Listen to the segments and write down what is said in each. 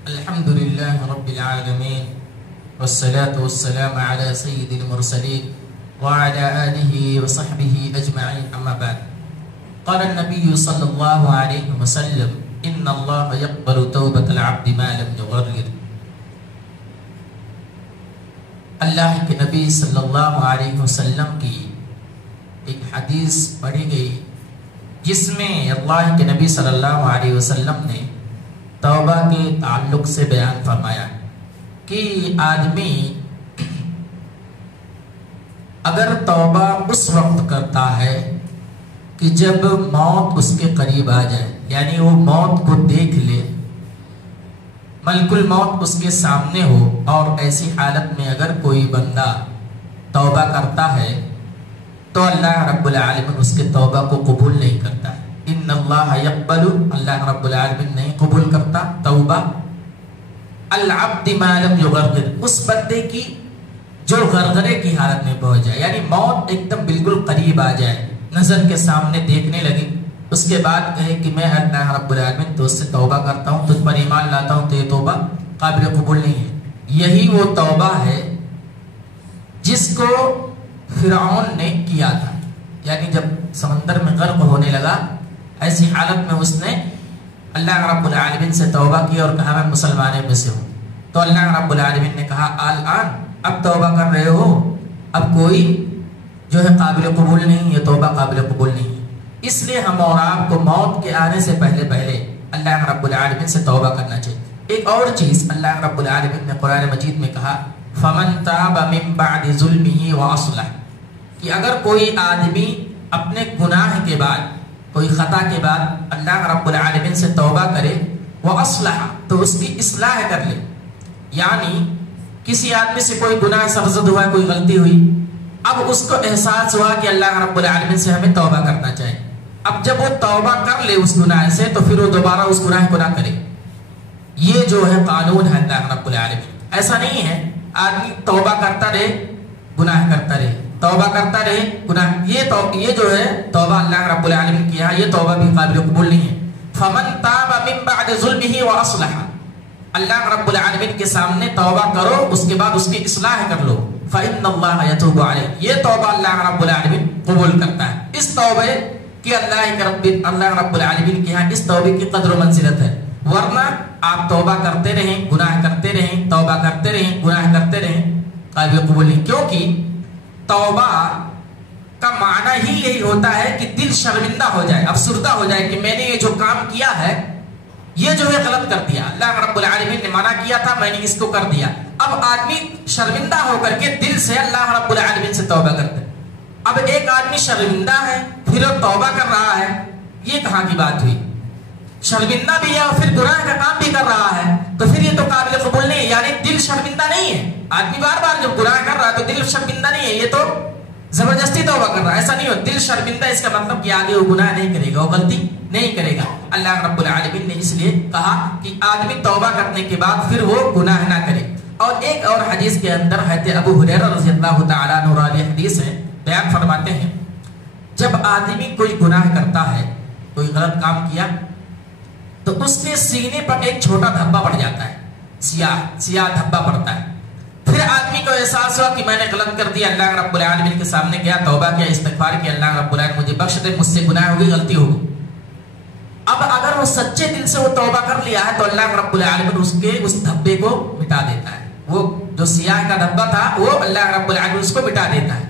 الحمد لله رب العالمين والصلاة والسلام على سيد المرسلين وعلى آله وصحبه أجمعين أما بعد قال النبي صلى الله عليه وسلم إن الله يقبل توبة العبد ما لم يغرر. اللہ کے نبی صلی اللہ علیہ وسلم کی ایک حدیث پڑھی گئی جس میں اللہ کے نبی صلی اللہ علیہ وسلم نے توبہ کے تعلق سے بیان فرمایا کہ آدمی اگر توبہ اس وقت کرتا ہے کہ جب موت اس کے قریب آ جائے، یعنی وہ موت کو دیکھ لے، ملک الموت اس کے سامنے ہو، اور ایسی حالت میں اگر کوئی بندہ توبہ کرتا ہے تو اللہ رب العالمین اس کے توبہ کو قبول نہیں کرتا ہے. ان اللہ یقبل، اللہ رب العالمین نہیں قبول کرتا توبہ العبد ما لم یغرر، اس بندے کی جو غرغرے کی حالت میں پہنچ جائے، یعنی موت ایک دم بالکل قریب آ جائے، نظر کے سامنے دیکھنے لگی، اس کے بعد کہے کہ میں اللہ رب العالمین تو اس سے توبہ کرتا ہوں، تجھ پر ایمان لاتا ہوں، تو یہ توبہ قابل قبول نہیں ہے. یہی وہ توبہ ہے جس کو فرعون نے کیا تھا، یعنی جب سمندر میں غرق ہونے لگا، ایسی حالت میں اس نے اللہ رب العالمین سے توبہ کی اور کہا میں مسلمانوں میں سے ہوں. تو اللہ رب العالمین نے کہا الآن اب توبہ کر رہے ہو، اب کوئی جو ہے قابل قبول نہیں، یہ توبہ قابل قبول نہیں. اس لیے ہم اور آپ کو موت کے آنے سے پہلے اللہ رب العالمین سے توبہ کرنا چاہیے. ایک اور چیز اللہ رب العالمین نے قرآن مجید میں کہا فَمَن تَابَ مِن بَعْدِ ظُلْمِهِ وَأَصْلَحَ، کہ اگر کوئی آدمی اپنے گناہ کے بعد، کوئی خطا کے بعد اللہ رب العالمین سے توبہ کرے، وَأَصْلَحَ، تو اس کی اصلاح کر لے. یعنی کسی آدمی سے کوئی گناہ سرزد ہوا، کوئی غلطی ہوئی، اب اس کو احساس ہوا کہ اللہ رب العالمین سے ہمیں توبہ کرنا چاہیے. اب جب وہ توبہ کر لے اس گناہ سے تو پھر وہ دوبارہ اس گناہ کو نہ کرے. یہ جو ہے قانون ہے اللہ رب العالمین. ایسا نہیں ہے آدمی توبہ کرتا رہے گناہ کرتا رہے، توبہ کرتا رہے گناہ، یہ جو ہے توبہ اللہ رب العالمین کی ہے، یہ توبہ بھی قابل قبول نہیں ہے. فَمَن تَابَ مِن بَعْدِ ظُلْمِهِ وَأَصْلَحَ، اللہ رب العالمین کے سامنے توبہ کرو، اس کے بعد اس کی اصلاح کر لو. فَإِنَّ اللَّهَ يَتُوبُ عَلَيْهِ، یہ توبہ اللہ رب العالمین قبول کرتا ہے. اس توبے کہ اللہ رب العالمین کے ہاں اس توبے کی قدر و منزلت ہے. ورنہ آپ توبہ کرتے رہیں، گناہ کرتے رہیں، توبہ کرتے رہیں، گناہ کرتے رہیں، قابل قبول نہیں. کیونکہ توبہ کا معنی ہی یہی ہوتا ہے کہ دل شرمندہ ہو جائے، افسردہ ہو جائے کہ میں نے یہ جو کام کیا ہے یہ جو ہے غلط کر دیا، اللہ رب العالمین نے منع کیا تھا، میں نے اس کو کر دیا. اب آدمی شرمندہ ہو کر کے دل سے اللہ رب العالمین سے توبہ کرتے. اب ایک آدمی شرمندہ ہے پھر وہ توبہ کر رہا ہے، یہ کہاں کی بات ہوئی؟ شرمندہ بھی ہے اور پھر گناہ کا کام بھی کر رہا ہے، تو پھر یہ تو قابل قبول نہیں ہے. یعنی دل شرمندہ نہیں ہے. آدمی بار بار جب گناہ کر رہا ہے تو دل شرمندہ نہیں ہے، یہ تو زبردستی توبہ کر رہا ہے. ایسا نہیں ہو دل شرمندہ، اس کا مطلب کہ آگے وہ گناہ نہیں کرے گا، وہ غلطی نہیں کرے گا. اللہ رب العالمین نے اس لیے کہا کہ آدمی توبہ کرنے کے بعد پھر وہ گناہ نہ کرے. اور ایک اور حدیث کے اندر حضرت ابو ہریرہ رضی اللہ تعالیٰ عنہ راوی حدیث ہے، بیان فرماتے ہیں جب آدمی کوئی گناہ کرتا ہے، کوئی غلط کام کیا، تو اس کے سینے پر ایک چھوٹا دھبا پڑ جاتا ہے، سیاہ دھبا پڑتا ہے. پھر آدمی کو احساس ہوا کہ میں نے غلط کر دیا، اللہ رب العالمین کے سامنے گیا، توبہ کیا، استغفار کیا، اللہ رب العالمین مجھے بخش دے، مجھ سے گناہ ہوگی، غلطی ہوگی. اب اگر وہ سچے دل سے وہ توبہ کر لیا ہے تو اللہ رب العالمین اس دھبے کو مٹا دیتا ہے. وہ جو سیاہ کا دھبا تھا وہ اللہ رب العالمین اس کو مٹا دیتا ہے.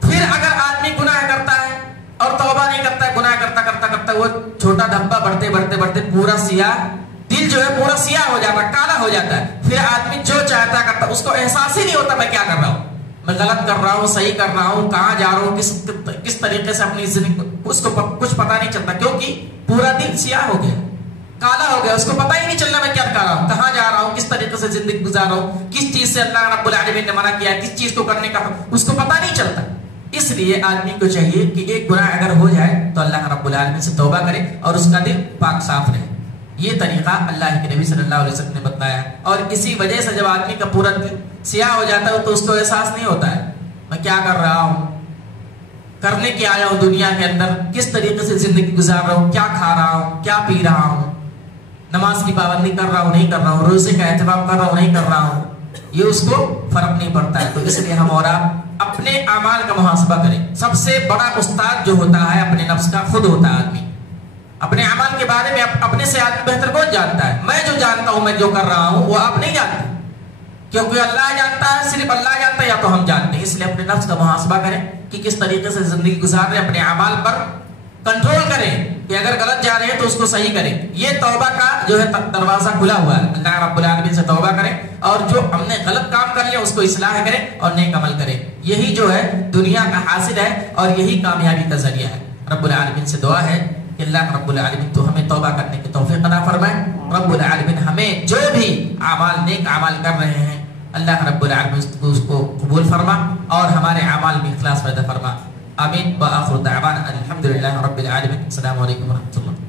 پھر اگر آدمی گناہ کرتا ہے اور توبہ نہیں کرتا ہے، گناہ کرتا کرتا کرتا وہ چھوٹا دھبا بڑھتے بڑھتے بڑھتے پورا سیاہ، دل جو ہے پورا سیاہ ہو جاتا ہے، کالا ہو جاتا ہے. پھر آدمی جو چاہتا کرتا، اس کو احساس ہی نہیں ہوتا میں کیا کر رہا ہوں، میں غلط کر رہا ہوں، صحیح کر رہا ہوں، کہاں جا رہا ہوں، کس طریقے سے اپنی زندگی، اس کو کچھ پتا نہیں چلتا، کیونکہ پورا دل سیاہ ہو گیا، کالا ہو گیا، اس کو پتہ ہی نہیں چلنا میں کیا کر رہا ہوں، کہاں جا رہا ہوں، کس طریقے سے زندگی گزار رہا ہوں، کس چیز سے اللہ رب العالمین نے منع کیا ہے، کس چیز کو کرنے کا اس کو پتہ نہیں چلتا. اس لیے آدمی کو چاہیے کہ ایک گناہ اگر ہو جائے تو اللہ رب العالمین سے توبہ کرے اور اس کا دل پاک صاف رہے. یہ طریقہ اللہ کے نبی صلی اللہ علیہ وسلم نے بتایا. اور اسی وجہ سے جب آدمی کا پورا دل سیاہ ہو جاتا ہے تو اس کو احساس نہیں ہوتا ہے میں کیا کر رہا ہوں، کرنے کی آیا ہوں دنیا کے اندر، کس طریقے سے زندگی گزار رہا ہوں، کیا کھا رہا ہوں، کیا پی رہا ہوں. نماز کی پابندی کر رہا ہوں نہیں کر رہا ہوں، روزے کا اہتمام کر رہا ہوں نہیں کر رہا ہوں، یہ اس کو فرق نہیں پڑتا ہے۔ تو اس لیے ہم اور آپ اپنے اعمال کا محاسبہ کریں۔ سب سے بڑا استاد جو ہوتا ہے اپنے نفس کا خود ہوتا ہے آدمی۔ اپنے اعمال کے بارے میں اپنے سے آدمی بہتر کون جانتا ہے؟ میں جو جانتا ہوں، میں جو کر رہا ہوں وہ آپ نہیں جانتے، کیونکہ اللہ جانتا ہے، صرف اللہ جانتا ہے یا تو ہم جانتے ہیں۔ اس لیے اپنے نفس کا محاسبہ کریں کہ کس طریقے سے زندگی گزار رہے ہیں، اپنے اعمال پر کنٹرول کریں کہ اگر غلط جا رہے ہیں تو اس کو صحیح کریں۔ یہ توبہ کا جو ہے دروازہ کھلا ہوا ہے، اللہ رب العالمین سے توبہ کریں اور جو ہم نے غلط کام کر لیا اس کو اصلاح کریں اور نیک عمل کریں۔ یہی جو ہے دنیا کا حاصل ہے اور یہی کامیابی کا ذریعہ ہے۔ رب العالمین سے دعا ہے کہ اللہ رب العالمین تو ہمیں توبہ کرنے کی توفیق عطا فرمائے۔ رب العالمین ہمیں جو بھی اعمال نیک اعمال کر رہے ہیں اللہ رب العالمین اس کو قبول فرما اور ہمارے اعمال میں اخلاص پیدا فرما۔ آمین وآخر دعوانا الحمدللہ رب العالمین۔ السلام علیکم ورحمۃ اللہ۔